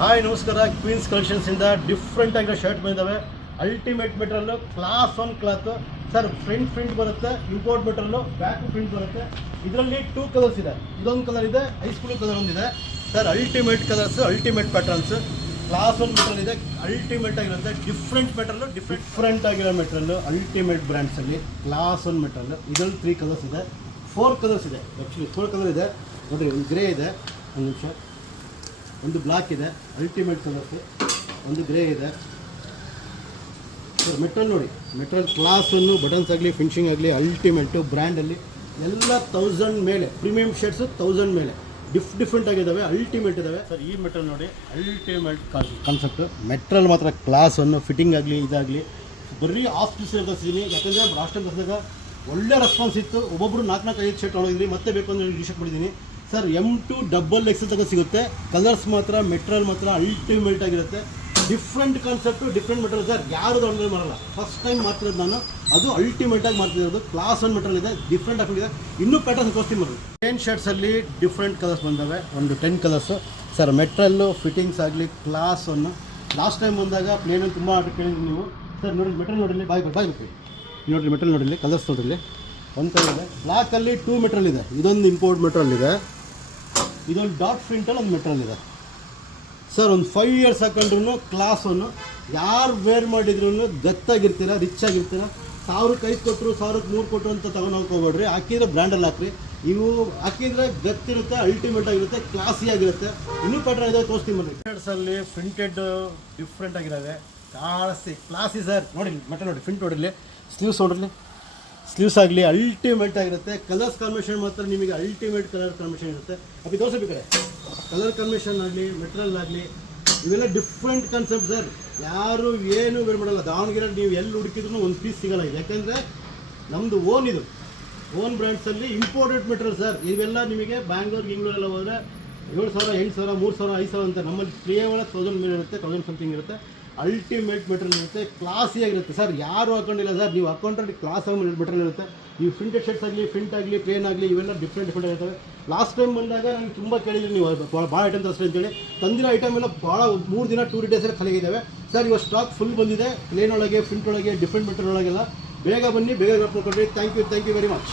Hi ನಮಸ್ಕಾರ. Queens ಕಲೆಕ್ಷನ್ಸಿಂದ different ಆಗಿರೋ ಶರ್ಟ್ ಬಂದಿದ್ದಾವೆ. Ultimate material, class one cloth sir. Front ಬರುತ್ತೆ, ಇಂಪೋರ್ಟ್ ಮೆಟೀರಿಯಲ್ಲು, ಬ್ಯಾಕ್ ಪ್ರಿಂಟ್ ಬರುತ್ತೆ. ಇದರಲ್ಲಿ 2 ಕಲರ್ಸ್ ಇದೆ. ಇದೊಂದು ಕಲರ್ ಇದೆ, ಐಸ್ ಬ್ಲೂ ಕಲರ್ ಒಂದಿದೆ sir. Ultimate colours, ultimate patterns, class one material ಇದೆ. ಅಲ್ಟಿಮೇಟ್ ಆಗಿರುತ್ತೆ. ಡಿಫ್ರೆಂಟ್ ಮೆಟೀರಿಯಲ್ಲು, ಡಿಫ್ರೆಂಟ್ ಆಗಿರೋ ಮೆಟೀರಿಯಲ್ಲು, ಅಲ್ಟಿಮೇಟ್ ಬ್ರ್ಯಾಂಡ್ಸಲ್ಲಿ ಕ್ಲಾಸ್ ಒನ್ ಮೆಟೀರಿಯಲ್. ಇದರಲ್ಲಿ 3 ಕಲರ್ಸ್ ಇದೆ, 4 ಕಲರ್ಸ್ ಇದೆ. ಆ್ಯಕ್ಚುಲಿ 4 ಕಲರ್ ಇದೆ ನೋಡಿರಿ. ಒಂದು ಗ್ರೇ ಇದೆ, ಒಂದು ನಿಮಿಷ, ಒಂದು ಬ್ಲ್ಯಾಕ್ ಇದೆ, ಅಲ್ಟಿಮೇಟ್ ಕಲರ್ಸ್, ಒಂದು ಗ್ರೇ ಇದೆ ಸರ್. ಮೆಟೀರಿಯಲ್ ನೋಡಿ, ಮೆಟೀರಿಯಲ್ ಕ್ಲಾಸ್ ಒನ್ನು, ಬಟನ್ಸ್ ಆಗಲಿ, ಫಿನಿಶಿಂಗ್ ಆಗಲಿ, ಅಲ್ಟಿಮೇಟು ಬ್ರ್ಯಾಂಡಲ್ಲಿ ಎಲ್ಲ 1000 ಮೇಲೆ. ಪ್ರೀಮಿಯಂ ಶರ್ಟ್ಸು 1000 ಮೇಲೆ ಡಿಫ್ರೆಂಟ್ ಆಗಿದ್ದಾವೆ, ಅಲ್ಟಿಮೇಟ್ ಇದ್ದಾವೆ ಸರ್. ಈ ಮೆಟೀರಿಯಲ್ ನೋಡಿ, ಅಲ್ಟಿಮೇಟ್ ಕಾನ್ಸೆಪ್ಟು. ಮೆಟೀರಿಯಲ್ ಮಾತ್ರ ಕ್ಲಾಸ್ ಒನ್ನು, ಫಿಟ್ಟಿಂಗ್ ಆಗಲಿ, ಇದಾಗಲಿ ಬರೀ ಆಫ್ ಪೀಸ್ ತರಿಸಿದ್ದೀನಿ. ಯಾಕಂದರೆ ಲಾಸ್ಟ್ ತರಿಸಿದಾಗ ಒಳ್ಳೆ ರೆಸ್ಪಾನ್ಸ್ ಇತ್ತು. ಒಬ್ಬೊಬ್ಬರು 4-5 ಶರ್ಟ್ ತೊಗೊಂಡಿದ್ರಿ, ಮತ್ತೆ ಬೇಕು ಅಂದರೆ ಟಿ ಶರ್ಟ್ ಮಾಡಿದ್ದೀನಿ ಸರ್. M2 XXL ತನಕ ಸಿಗುತ್ತೆ. ಕಲರ್ಸ್ ಮಾತ್ರ, ಮೆಟೀರಿಯಲ್ ಮಾತ್ರ ಅಲ್ಟಿಮೇಟ್ ಆಗಿರುತ್ತೆ. Different concept, different material sir. ಯಾರು ಆನ್ಲೈನ್ ಮಾಡಲ್ಲ, ಫಸ್ಟ್ ಟೈಮ್ ಮಾಡ್ತಿರೋದು ನಾನು. ಅದು ಅಲ್ಟಿಮೇಟಾಗಿ ಮಾಡ್ತಿರೋದು. ಕ್ಲಾಸ್ ಒನ್ ಮೆಟೀರಿಯಲ್ ಇದೆ, ಡಿಫ್ರೆಂಟ್ ಆಗಿದೆ. ಇನ್ನೂ ಪ್ಯಾಟರ್ನ್ ತೋರಿಸ್ತೀನಿ ಮಾಡಿ. 10 ಶರ್ಟ್ಸಲ್ಲಿ ಡಿಫ್ರೆಂಟ್ ಕಲರ್ಸ್ ಬಂದವೆ, ಒಂದು 10 ಕಲರ್ಸು ಸರ್. ಮೆಟೀರಿಯಲ್ಲು, ಫಿಟ್ಟಿಂಗ್ಸ್ ಆಗಲಿ, ಕ್ಲಾಸ್ ಒನ್ನು. ಲಾಸ್ಟ್ ಟೈಮ್ ಬಂದಾಗ ಪ್ಲೇನಲ್ಲಿ ತುಂಬ ಆರ್ಡರ್ ಕೇಳಿದ್ವಿ ನೀವು ಸರ್. ನೋಡಿ ಮೆಟೀರಿಯಲ್ ನೋಡಿರಲಿ, ಬಾಯ್ ನೋಡಿರಿ, ಮೆಟೀರಿಯಲ್ ನೋಡಿರಲಿ, ಕಲರ್ಸ್ ನೋಡಿರಲಿ. ಒಂದು ಕಲರ್ ಇದೆ, ಬ್ಲ್ಯಾಕಲ್ಲಿ 2 ಮೆಟೀರಿಯಲ್ ಇದೆ. ಇದೊಂದು ಇಂಪೋರ್ಟ್ ಮೆಟೀರಿಯಲ್ ಇದೆ, ಇದೊಂದು ಡಾಟ್ ಪ್ರಿಂಟಲ್ಲಿ ಒಂದು ಮೆಟೀರಿಯಲ್ ಇದೆ ಸರ್. ಒಂದು 5 ಇಯರ್ಸ್ ಹಾಕೊಂಡ್ರು ಕ್ಲಾಸ್ ಒನ್ನು. ಯಾರು ವೇರ್ ಮಾಡಿದ್ರು ಗತ್ತಾಗಿರ್ತೀರ, ರಿಚ್ ಆಗಿರ್ತೀರ. 1000ಕ್ಕೆ 5 ಕೊಟ್ಟರು, 1000ಕ್ಕೆ 3 ಕೊಟ್ಟರು ಅಂತ ತಗೊಂಡು ಹೋಗ್ಕೋಬೇಡ್ರಿ. ಹಾಕಿದ್ರೆ ಬ್ರ್ಯಾಂಡಲ್ಲಿ ಹಾಕ್ರಿ. ಇವು ಹಾಕಿದರೆ ಗತ್ತಿರುತ್ತೆ, ಅಲ್ಟಿಮೇಟ್ ಆಗಿರುತ್ತೆ, ಕ್ಲಾಸಿ ಆಗಿರುತ್ತೆ. ಇನ್ನೂ ಪ್ಯಾಟರ್ನ್ ಇದೆ, ತೋರಿಸ್ತೀನಿ ಬನ್ನಿ. ಶರ್ಟ್ಸಲ್ಲಿ ಪ್ರಿಂಟೆಡ್ ಡಿಫ್ರೆಂಟ್ ಆಗಿದ್ದಾವೆ, ಕ್ಲಾಸಿ ಸರ್. ನೋಡಿ ಮೆಟೀರಿಯಲ್ ನೋಡಿ, ಪ್ರಿಂಟ್ ನೋಡಿರಲಿ, ಸ್ಲೀವ್ಸ್ ನೋಡಿರಲಿ, ಸ್ಲೀವ್ಸ್ ಆಗಲಿ ಅಲ್ಟಿಮೇಟ್ ಆಗಿರುತ್ತೆ. ಕಲರ್ಸ್ ಕಾಂಬಿನೇಷನ್ ಮಾತ್ರ ನಿಮಗೆ ಅಲ್ಟಿಮೇಟ್ ಕಲರ್ ಕಾಂಬಿನೇಷನ್ ಇರುತ್ತೆ. ಅಪ್ಪಿ ತೋರಿಸಬೇಕಾರೆ ಕಲರ್ ಕಾಂಬಿನೇಷನ್ ಆಗಲಿ, ಮೆಟೀರಿಯಲ್ ಆಗಲಿ, ಇವೆಲ್ಲ ಡಿಫ್ರೆಂಟ್ ಕಾನ್ಸೆಪ್ಟ್ ಸರ್. ಯಾರು ಏನು ವೇರ್ ಮಾಡಲ್ಲ. ದಾವಣಗೆರೆ ನೀವು ಎಲ್ಲಿ ಹುಡುಕಿದ್ರು ಒಂದು ಪೀಸ್ ಸಿಗೋಲ್ಲ. ಯಾಕೆಂದರೆ ನಮ್ಮದು ಓನ್ ಬ್ರ್ಯಾಂಡ್ಸಲ್ಲಿ ಇಂಪೋರ್ಟೆಡ್ ಮೆಟೀರಿಯಲ್ ಸರ್. ಇವೆಲ್ಲ ನಿಮಗೆ ಗಿಂಗ್ಳೂರೆಲ್ಲ ಹೋದರೆ 7000, 8000, 3000, 5000 ಅಂತ. ನಮ್ಮಲ್ಲಿ ಕೇವಲ 1000 ಮೇಲೆ ಇರುತ್ತೆ, 1000 ಸಮಥಿಂಗ್ ಇರುತ್ತೆ. ಅಲ್ಟಿಮೇಟ್ ಮೆಟೀರಿಯಲ್ ಇರುತ್ತೆ, ಕ್ಲಾಸಿಯಾಗಿರುತ್ತೆ ಸರ್. ಯಾರು ಹಾಕೊಂಡಿಲ್ಲ ಸರ್, ನೀವು ಹಾಕೊಂಡ್ರೆ ಕ್ಲಾಸ್ ಆಗಿ ಮೆಟೀರಿಯಲ್ ಇರುತ್ತೆ. ನೀವು ಪ್ರಿಂಟೆಡ್ ಶರ್ಟ್ಸ್ ಆಗಲಿ, ಪ್ರಿಂಟ್ ಆಗಲಿ, ಪ್ಲೇನ್ ಆಗಲಿ, ಇವೆಲ್ಲ ಡಿಫ್ರೆಂಟ್ ಆಗಿರ್ತವೆ. ಲಾಸ್ಟ್ ಟೈಮ್ ಬಂದಾಗ ನನಗೆ ತುಂಬ ಕೇಳಿದ್ರಿ ನೀವು ಭಾಳ ಐಟಮ್ ತರಿಸ್ರಿ ಅಂತೇಳಿ. ತಂದಿರೋ ಐಟಮ್ ಎಲ್ಲ ಭಾಳ 3 ದಿನ 2 ಡೇಸಲ್ಲಿ ಖಾಲಿಯಾಗಿದ್ದಾವೆ ಸರ್. ಇವಾಗ ಸ್ಟಾಕ್ ಫುಲ್ ಬಂದಿದೆ. ಪ್ಲೇನ್ ಒಳಗೆ, ಪ್ರಿಂಟ್ ಒಳಗೆ, ಡಿಫ್ರೆಂಟ್ ಮೆಟೀರಿಯಲ್ ಒಳಗೆಲ್ಲ. ಬೇಗ ಬನ್ನಿ, ಬೇಗ ಮಾಡ್ಕೊಂಡ್ರಿ. Thank you very much.